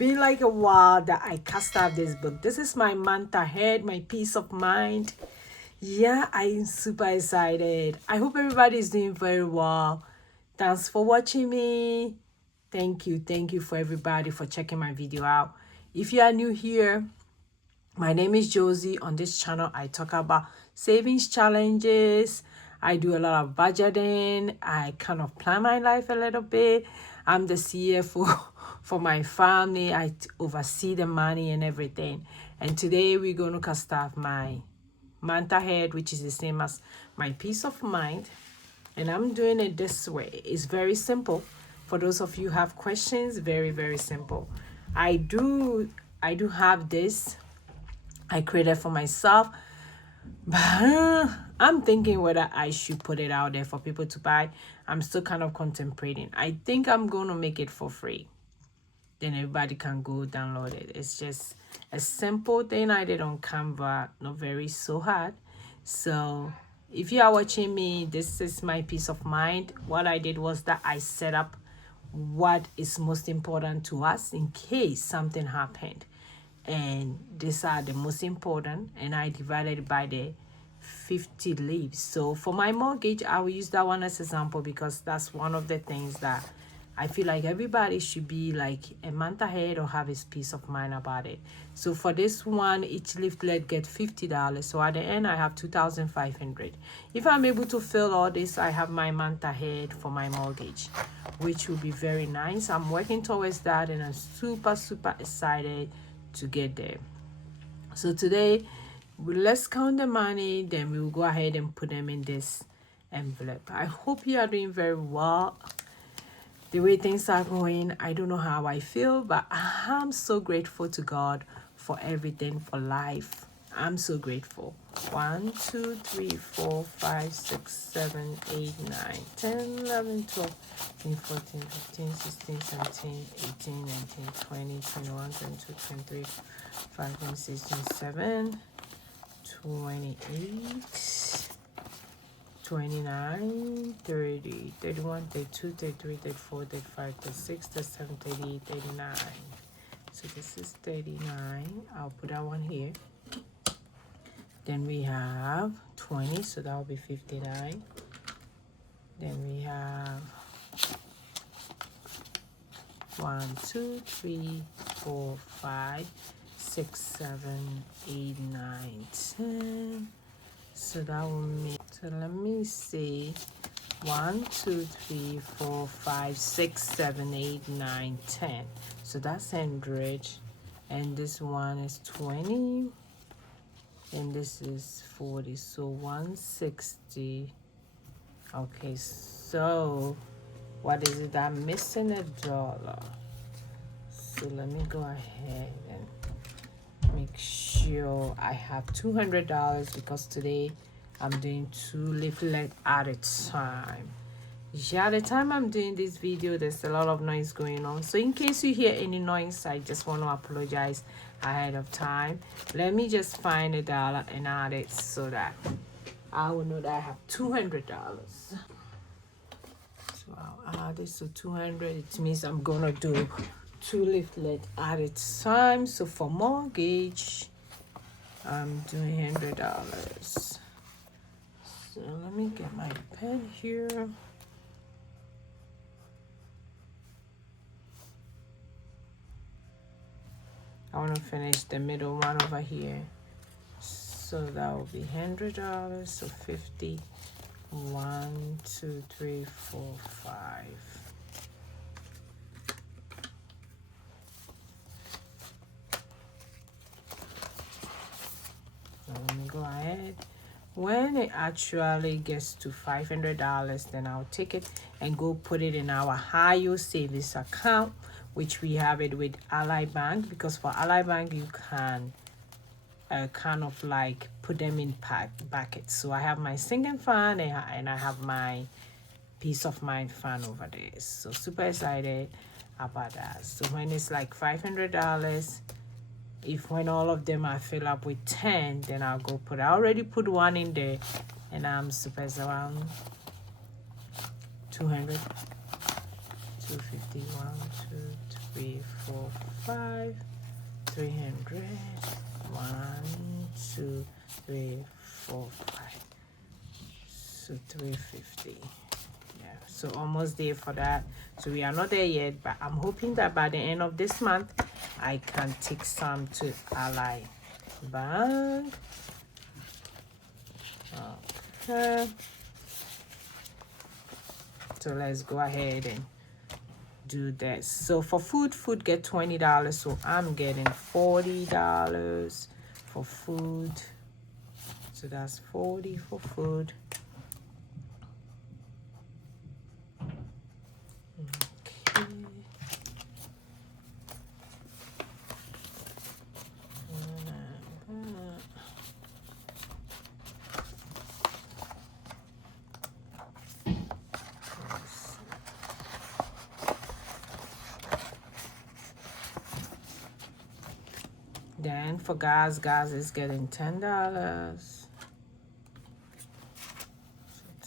been like a while that I cast out this book. This is my month ahead, my peace of mind. Yeah, I'm super excited. I hope everybody is doing very well. Thanks for watching me. Thank you. Thank you for everybody for checking my video out. If you are new here, my name is Josie. On this channel, I talk about savings challenges. I do a lot of budgeting. I kind of plan my life a little bit. I'm the CFO for my family. I oversee the money and everything. And today we're going to cast off my month ahead, which is the same as my peace of mind. And I'm doing it this way. It's very simple. For those of you who have questions, very, very simple. I do have this I created for myself, but I'm thinking whether I should put it out there for people to buy. I'm still kind of contemplating. I think I'm going to make it for free. Then everybody can go download it. It's just a simple thing I did on Canva, not very so hard. So if you are watching me, this is my peace of mind. What I did was that I set up what is most important to us in case something happened. And these are the most important, and I divided it by the 50 leaves. So for my mortgage, I will use that one as example because that's one of the things that I feel like everybody should be like a month ahead or have his peace of mind about it. So for this one, each leaflet get $50. So at the end, I have $2,500. If I'm able to fill all this, I have my month ahead for my mortgage, which will be very nice. I'm working towards that, and I'm super, super excited to get there. So today, let's count the money, then we will go ahead and put them in this envelope. I hope you are doing very well. The way things are going, I don't know how I feel, but I'm so grateful to God for everything, for life. I'm so grateful. 1, 2, 3, 4, 5, 6, 7, 8, 9, 10, 11, 12, 13, 14, 15, 16, 17, 18, 19, 20, 21, 22, 23, 5, 26, 27, 28, 29, 30, 31, 32, 33, 34, 35, 36, 37, 38, 39. So this is 39. I'll put that one here. Then we have 20, so that will be 59. Then we have 1, 2, 3, 4, 5, 6, 7, 8, 9, 10. So that will make, so let me see, 1, 2, 3, 4, 5, 6, 7, 8, 9, 10. So that's 100. And this one is 20. And this is 40. So 160. Okay, so what is it? I'm missing $1. So let me go ahead and make sure I have $200 because today I'm doing 2 leaflets at a time. Yeah, the time I'm doing this video, there's a lot of noise going on. So in case you hear any noise, I just want to apologize ahead of time. Let me just find $1 and add it so that I will know that I have $200. So I'll add this to 200. It means I'm gonna do 2 leaflets at a time. So for mortgage, I'm doing $100. So let me get my pen here. I want to finish the middle one over here. So that will be $100. So 50. 1, 2, 3, 4, 5. So let me go ahead. When it actually gets to $500, then I'll take it and go put it in our high yield savings account, which we have it with Ally Bank, because for Ally Bank you can kind of like put them in buckets. So I have my sinking fund and I have my peace of mind fund over there. So super excited about that. So when it's like $500, if when all of them are filled up with 10, then I'll go put, I already put one in there, and I'm super around 200, 250, 1, 2, 3, 4, 5, 300. 1, 2, 3, 4, 5. So 350. Yeah, so almost there for that. So we are not there yet, but I'm hoping that by the end of this month I can take some to Ally Bank. Okay, so let's go ahead and do this. So for food get $20, so I'm getting $40 for food. So that's 40 for food. Okay. Then for gas is getting $10. So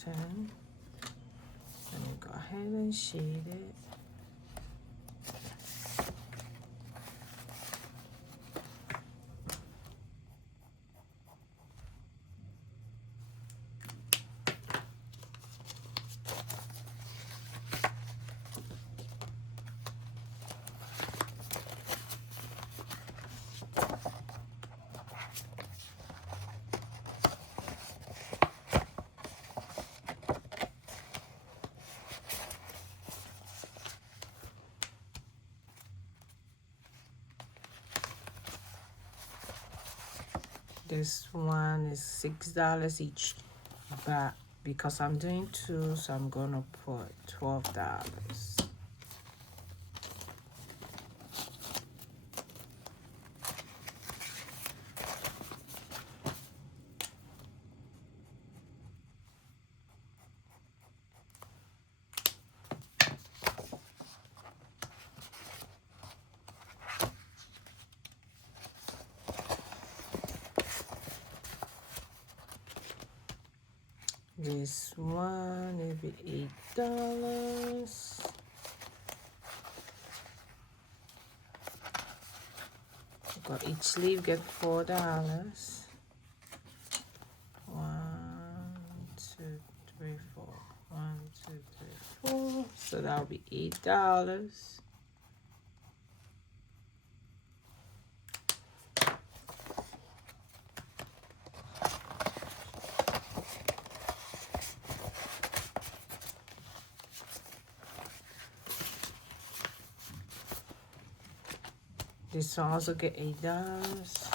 10. Let me go ahead and shade it. This one is $6 each, but because I'm doing 2, so I'm gonna put $12. This one will be $8. Got each leaf get $4. 1, 2, 3, 4. 1, 2, 3, 4. So that'll be $8. This one also get $8.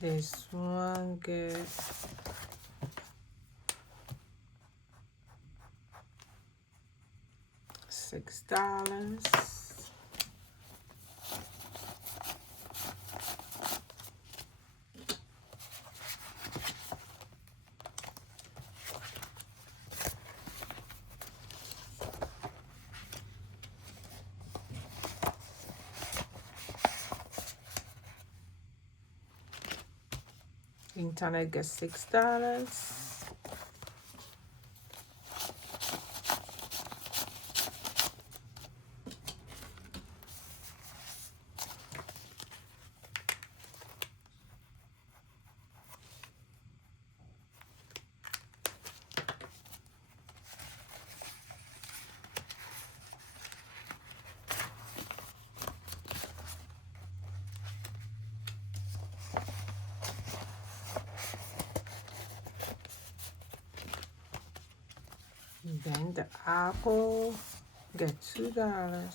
This one gets $6. Internet gets $6. Then the apple get $2.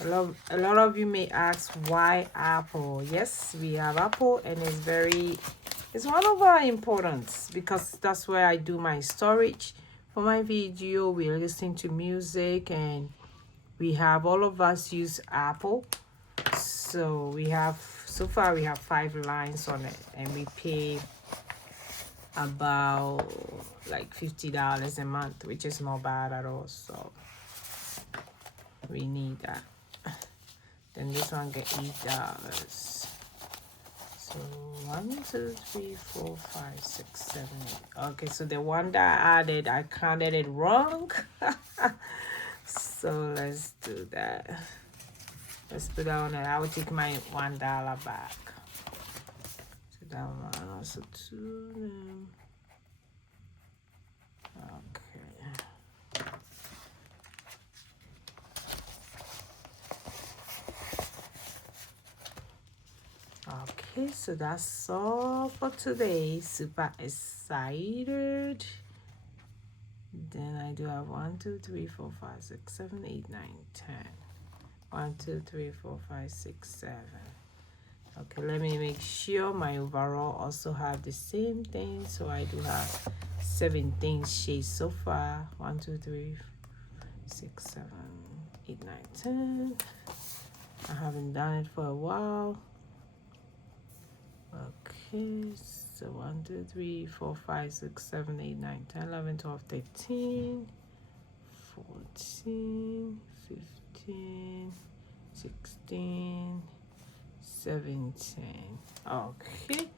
A lot of you may ask why apple. Yes, we have apple, and It's one of our importance because that's where I do my storage for my video. We're listening to music, and we have, all of us use Apple. So we have, so far we have 5 lines on it, and we pay about like $50 a month, which is not bad at all. So we need that. Then this one get $8. So 1, 2, 3, 4, 5, 6, 7, 8. Okay, so the one that I added, I counted it wrong. So let's do that. Let's put that on it. I will take my $1 back. So that one also 2. Okay. Okay, so that's all for today. Super excited. Then I do have 1, 2, 3, 4, 5, 6, 7, 8, 9, 10. 1, 2, 3, 4, 5, 6, 7. Okay, let me make sure my overall also have the same thing. So I do have 17 shades so far. 1, 2, 3, 6, 7, 8, 9, 10. I haven't done it for a while. Okay, so 1, 2, 3, 4, 5, 6, 7, 8, 9, 10, 11, 12, 13, 14, 15, 16, 17. Okay,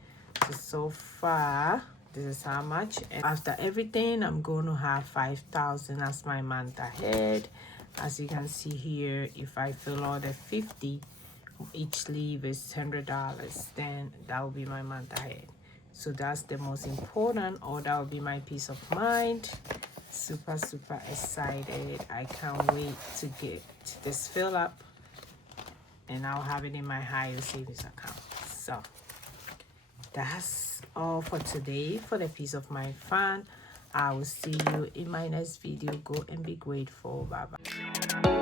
so far this is how much, and after everything I'm going to have 5,000 as my month ahead. As you can see here, if I fill all the 50, each leave is $100, then that will be my month ahead. So that's the most important, or that will be my peace of mind. Super excited. I can't wait to get this fill up, and I'll have it in my higher savings account. So that's all for today for the Peace of Mind Fund. I will see you in my next video. Go and be grateful. Bye bye.